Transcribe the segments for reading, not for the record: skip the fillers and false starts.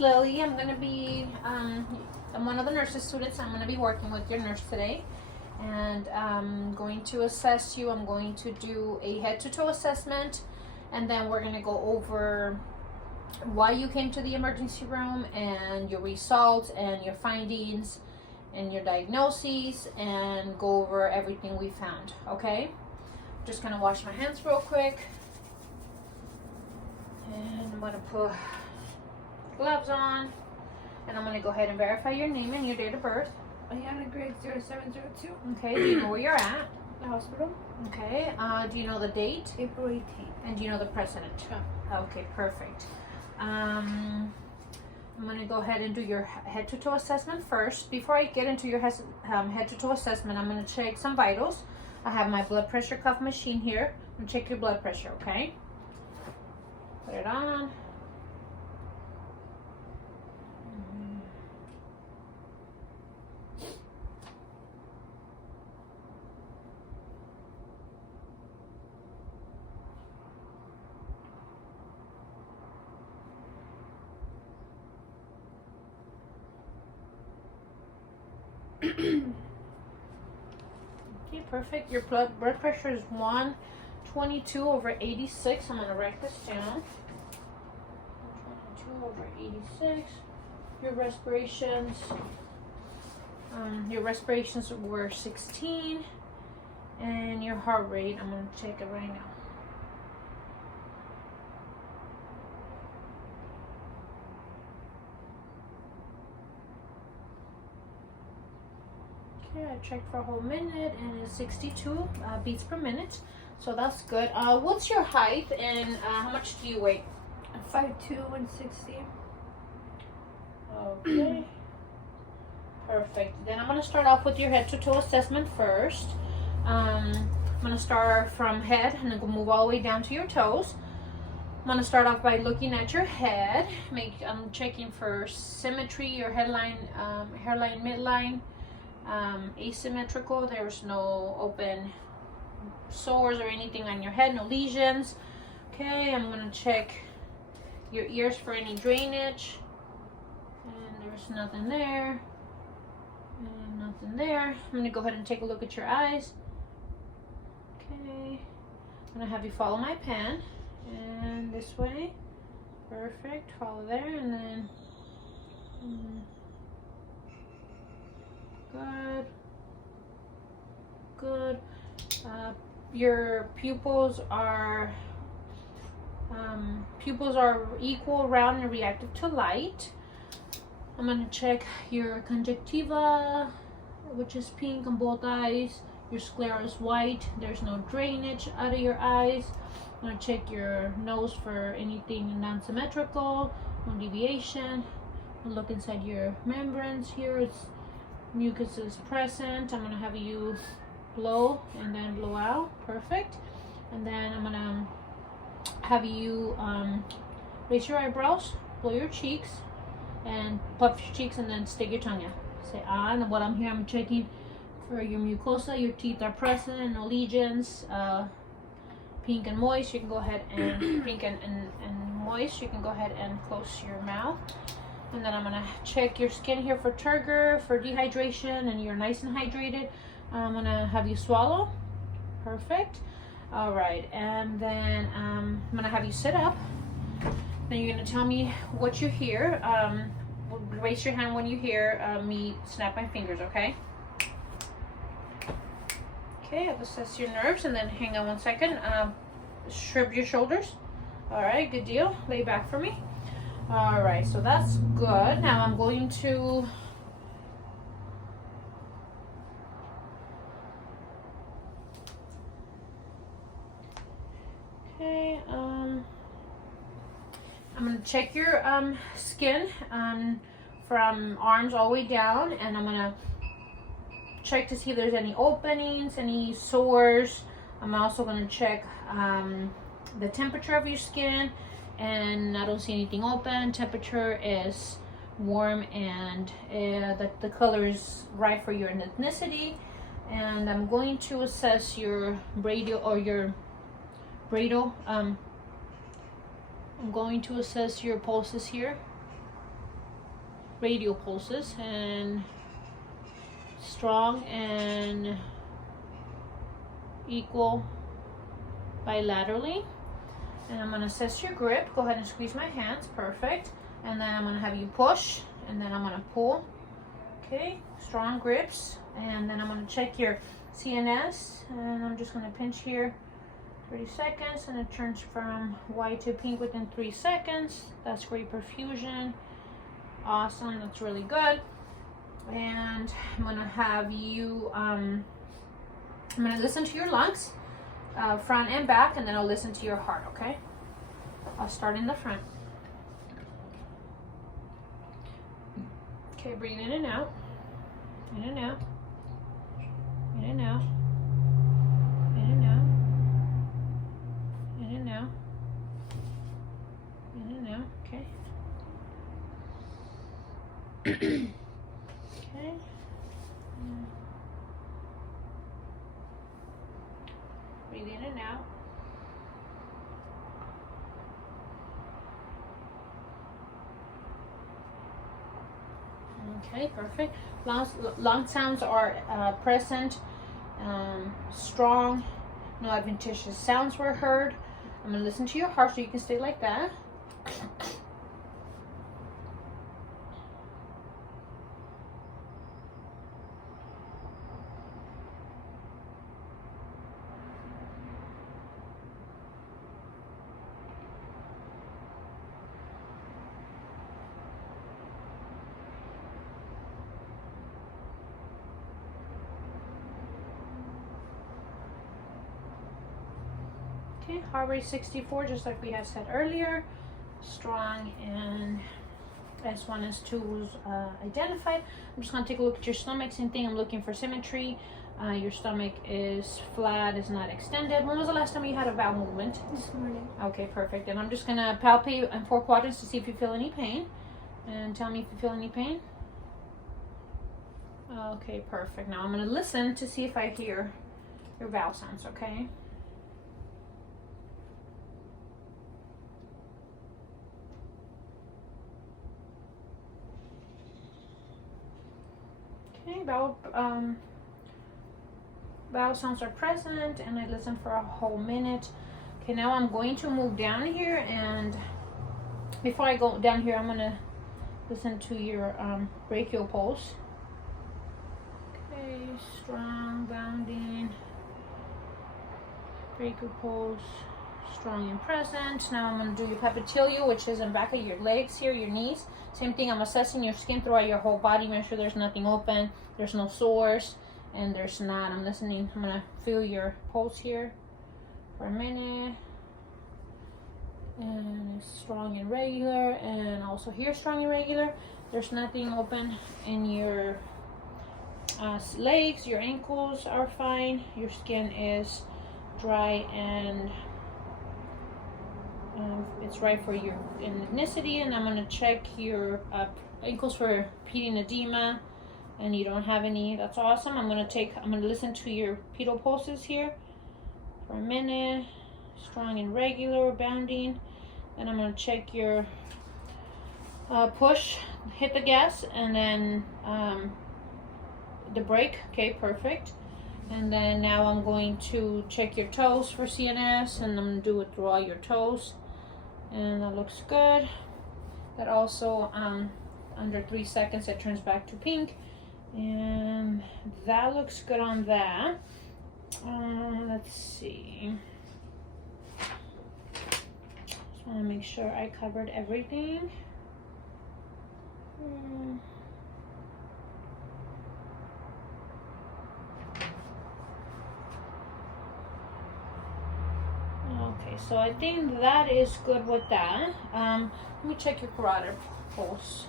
is Lily. I'm one of the nurses students. I'm gonna be working with your nurse today, and I'm going to assess you. I'm going to do a head to toe assessment, and then we're gonna go over why you came to the emergency room and your results and your findings and your diagnoses, and go over everything we found. Okay, just gonna wash my hands real quick, and I'm gonna put gloves on, and I'm gonna go ahead and verify your name and your date of birth. Ayana Greg 0702. Okay, do you know where you're at? The hospital. Okay, do you know the date? April 18th. And do you know the president? Yeah. Okay, perfect. I'm gonna go ahead and do your head to toe assessment first. Before I get into your head to toe assessment, I'm gonna check some vitals. I have my blood pressure cuff machine here. I'm gonna check your blood pressure, okay? Put it on. Okay, perfect. Your blood pressure is 122/86. I'm gonna write this down. 122/86. Your respirations were 16, and your heart rate, I'm gonna check it right now. Okay, I checked for a whole minute, and it's 62 beats per minute, so that's good. What's your height, and how much do you weigh? 5'2" 160. Okay. Perfect. Then I'm going to start off with your head to toe assessment first. I'm going to start from head and then move all the way down to your toes. I'm going to start off by looking at your head. I'm checking for symmetry, your hairline, midline, asymmetrical. There's no open sores or anything on your head, no lesions. Okay, I'm going to check your ears for any drainage. And there's nothing there. And nothing there. I'm going to go ahead and take a look at your eyes. Okay. I'm going to have you follow my pen. And this way. Perfect. Follow there. And then. Good. Good. Your pupils are equal, round, and reactive to light. I'm going to check your conjunctiva, which is pink on both eyes. Your sclera is white. There's no drainage out of your eyes. I'm going to check your nose for anything non-symmetrical, no deviation. I'll look inside your membranes here. It's mucus is present. I'm going to have you blow and then blow out. Perfect. And then I'm going to have you raise your eyebrows, blow your cheeks, and puff your cheeks, and then stick your tongue out. Say ah. And what I'm checking for your mucosa. Your teeth are present, no lesions, pink and moist. You can go ahead and pink and moist. You can go ahead and close your mouth. And then I'm gonna check your skin here for turgor, for dehydration, and you're nice and hydrated. I'm gonna have you swallow. Perfect. All right, and then I'm gonna have you sit up. Then you're gonna tell me what you hear. Raise your hand when you hear me snap my fingers, okay? Okay, I'll assess your nerves, and then hang on 1 second. Shrug your shoulders. All right, good deal. Lay back for me. All right, so that's good. Now I'm going to I'm gonna check your skin from arms all the way down, and I'm gonna check to see if there's any openings, any sores. I'm also gonna check the temperature of your skin, and I don't see anything open. Temperature is warm, and the color is right for your ethnicity. And I'm going to assess your brachial or your brachial. I'm going to assess your pulses here. radial pulses, and strong and equal bilaterally. And I'm going to assess your grip. Go ahead and squeeze my hands. Perfect. And then I'm going to have you push, and then I'm going to pull. Okay, strong grips. And then I'm going to check your CNS, and I'm just going to pinch here 30 seconds, and it turns from white to pink within 3 seconds. That's great perfusion. Awesome, that's really good. And I'm going to have you, I'm going to listen to your lungs, front and back, and then I'll listen to your heart, okay? I'll start in the front. Okay, breathe in and out. In and out. In and out. In and out. In and out. In and out. Okay. Okay. Breathe in and out. Okay, perfect. Lung sounds are present, strong, no adventitious sounds were heard. I'm going to listen to your heart, so you can stay like that. Okay, heart rate 64, just like we had said earlier. Strong, and S1, S2 was identified. I'm just going to take a look at your stomach. Same thing, I'm looking for symmetry. Your stomach is flat, is not extended. When was the last time you had a bowel movement? This morning. Okay, perfect. And I'm just going to palpate in 4 quadrants to see if you feel any pain. And tell me if you feel any pain. Okay, perfect. Now I'm going to listen to see if I hear your vowel sounds, okay? Okay, vowel sounds are present, and I listen for a whole minute. Okay, now I'm going to move down here, and before I go down here, I'm going to listen to your brachial pulse. Okay, strong, bounding, brachial pulse, strong and present. Now I'm going to do your popliteal, which is in the back of your legs here, your knees. Same thing, I'm assessing your skin throughout your whole body, make sure there's nothing open, there's no sores, and there's not. I'm listening, I'm going to feel your pulse here for a minute. And it's strong and regular, and also here strong and regular. There's nothing open in your legs, your ankles are fine, your skin is dry, and it's right for your ethnicity. And I'm going to check your ankles for pedal edema, and you don't have any. That's awesome. I'm going to listen to your pedal pulses here for a minute. Strong and regular, bounding. And I'm going to check your push, hit the gas, and then the brake. Okay, perfect. And then now I'm going to check your toes for CNS, and I'm going to do it through all your toes. And that looks good. That also, under 3 seconds, it turns back to pink. And that looks good on that. Let's see. Just want to make sure I covered everything. Okay, so I think that is good with that. Let me check your carotid pulse.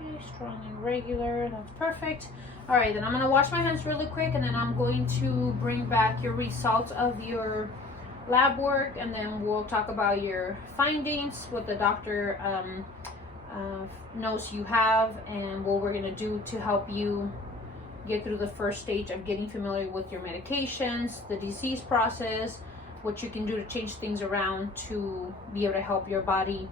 Okay, strong and regular, that's perfect. All right, then I'm gonna wash my hands really quick, and then I'm going to bring back your results of your lab work, and then we'll talk about your findings, what the doctor knows you have, and what we're gonna do to help you get through the first stage of getting familiar with your medications, the disease process, what you can do to change things around to be able to help your body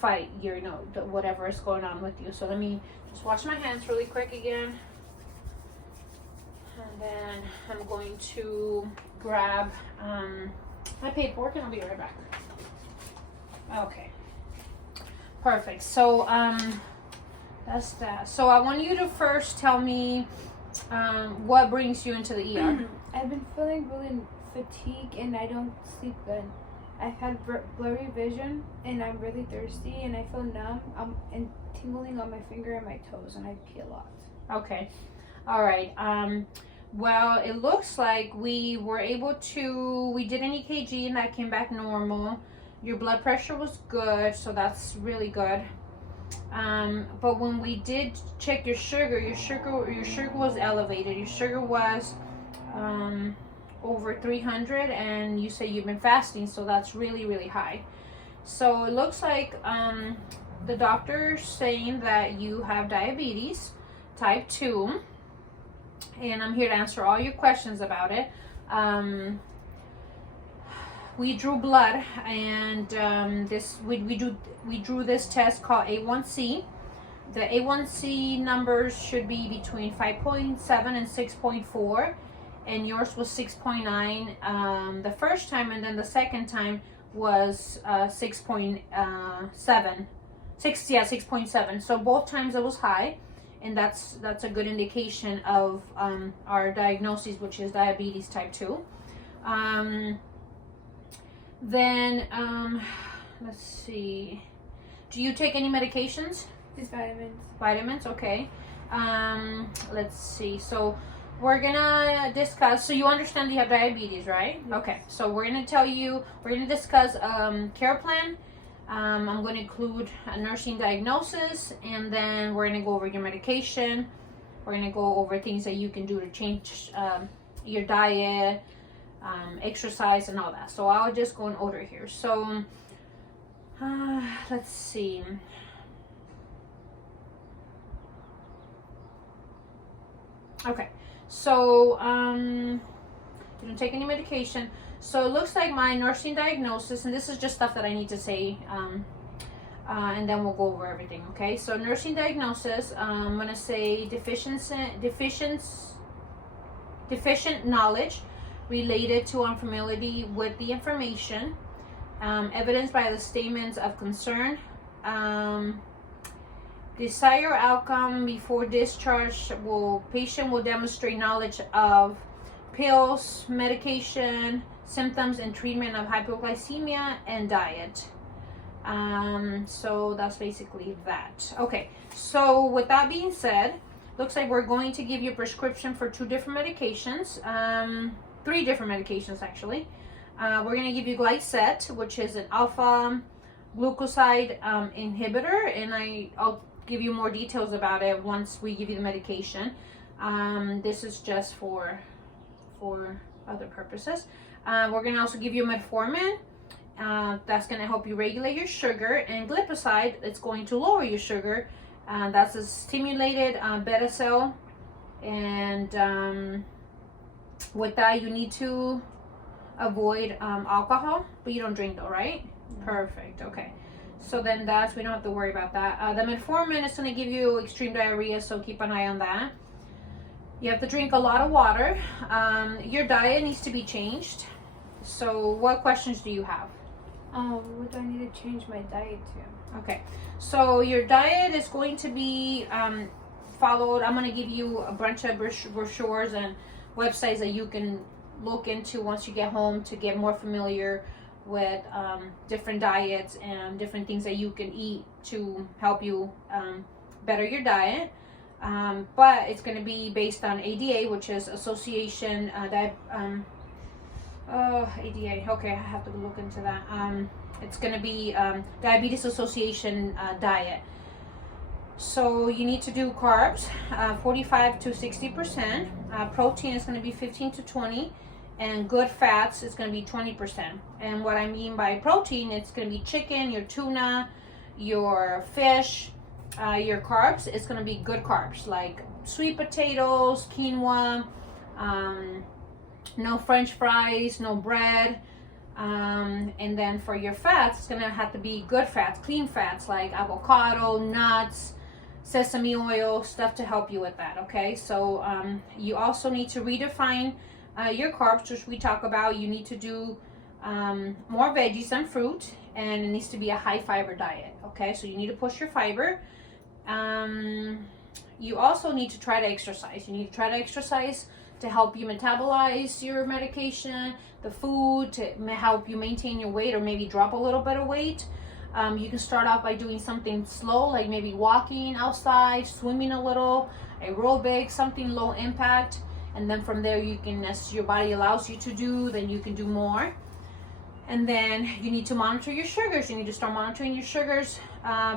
fight your, whatever is going on with you. So let me just wash my hands really quick again. And then I'm going to grab my paperwork and I'll be right back. Okay. Perfect. So that's that. So I want you to first tell me what brings you into the ER. I've been feeling really fatigued and I don't sleep good. I've had blurry vision and I'm really thirsty and I feel numb and tingling on my finger and my toes and I pee a lot. Okay. All right. Well, it looks like we did an EKG and that came back normal. Your blood pressure was good, so that's really good. But when we did check your sugar was elevated. Your sugar was over 300, and you say you've been fasting, so that's really, really high. So it looks like the doctor's saying that you have diabetes type 2, and I'm here to answer all your questions about it. We drew blood, and we drew this test called A1C. The A1C numbers should be between 5.7 and 6.4, and yours was 6.9 the first time, and then the second time was 6.7. So both times it was high, and that's a good indication of our diagnosis, which is diabetes type 2. Then let's see. Do you take any medications? Just vitamins. Vitamins, okay. Let's see. So we're gonna discuss. So you understand you have diabetes, right? Yes. Okay. So we're gonna discuss care plan. I'm going to include a nursing diagnosis, and then we're going to go over your medication. We're going to go over things that you can do to change your diet, exercise, and all that. So I'll just go in order here. So let's see. Okay, so you don't take any medication. So it looks like my nursing diagnosis, and this is just stuff that I need to say, and then we'll go over everything, okay? So nursing diagnosis, I'm going to say deficient knowledge related to unfamiliarity with the information, evidenced by the statements of concern, desired outcome before discharge, patient will demonstrate knowledge of pills, medication, symptoms and treatment of hypoglycemia, and diet. So that's basically that. Okay, so with that being said, looks like we're going to give you a prescription for 2 different medications, 3 different medications actually. We're going to give you Glycet, which is an alpha glucoside inhibitor, and I'll give you more details about it once we give you the medication. This is just for other purposes. We're going to also give you metformin. That's going to help you regulate your sugar, and glipizide, it's going to lower your sugar. That's a stimulated beta cell, and with that you need to avoid alcohol, but you don't drink though, right? Mm-hmm. Perfect. Okay, so then we don't have to worry about that. The metformin is going to give you extreme diarrhea, so keep an eye on that. You have to drink a lot of water. Your diet needs to be changed. So what questions do you have? What do I need to change my diet to? Okay, so your diet is going to be followed. I'm going to give you a bunch of brochures and websites that you can look into once you get home to get more familiar with different diets and different things that you can eat to help you better your diet. But it's going to be based on ADA, which is Association ADA. Okay, I have to look into that. It's going to be Diabetes Association diet. So you need to do carbs, 45 to 60%. Protein is going to be 15 to 20, and good fats is going to be 20%. And what I mean by protein, it's going to be chicken, your tuna, your fish. Your carbs is going to be good carbs like sweet potatoes, quinoa, no French fries, no bread, And then for your fats, it's gonna have to be good fats, clean fats like avocado, nuts, sesame oil, stuff to help you with that. Okay, so you also need to redefine your carbs, which we talk about. You need to do more veggies and fruit, and it needs to be a high fiber diet. Okay, so you need to push your fiber. You also need to try to exercise. You need to try to exercise to help you metabolize your medication, the food, to help you maintain your weight or maybe drop a little bit of weight. You can start off by doing something slow, like maybe walking outside, swimming a little, aerobic, something low impact. And then from there, you can, as your body allows you to do, then you can do more. And then you need to monitor your sugars. You need to start monitoring your sugars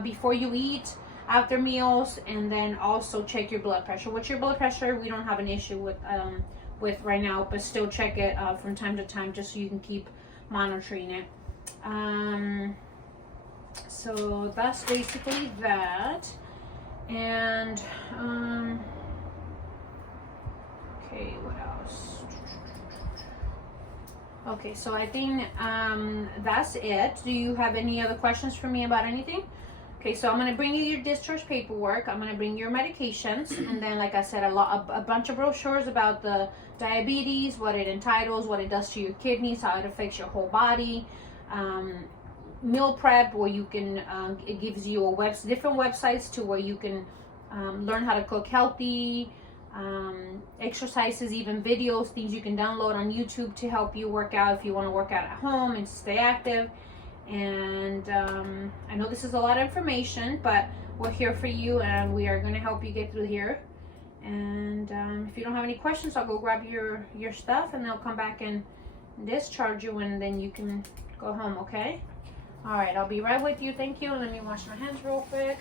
before you eat, after meals, and then also check your blood pressure. What's your blood pressure? We don't have an issue with right now, but still check it from time to time, just so you can keep monitoring it. So that's basically that. And okay, what else? Okay, so I think that's it. Do you have any other questions for me about anything? Okay, so I'm going to bring you your discharge paperwork. I'm going to bring your medications. And then, like I said, a bunch of brochures about the diabetes, what it entitles, what it does to your kidneys, how it affects your whole body. Meal prep, where you can, it gives you different websites to where you can learn how to cook healthy, exercises, even videos, things you can download on YouTube to help you work out if you want to work out at home and stay active. And I know this is a lot of information, but we're here for you, and we are going to help you get through here. And if you don't have any questions, I'll go grab your stuff, and they'll come back and discharge you, and then you can go home. Okay? All right, I'll be right with you. Thank you. Let me wash my hands real quick.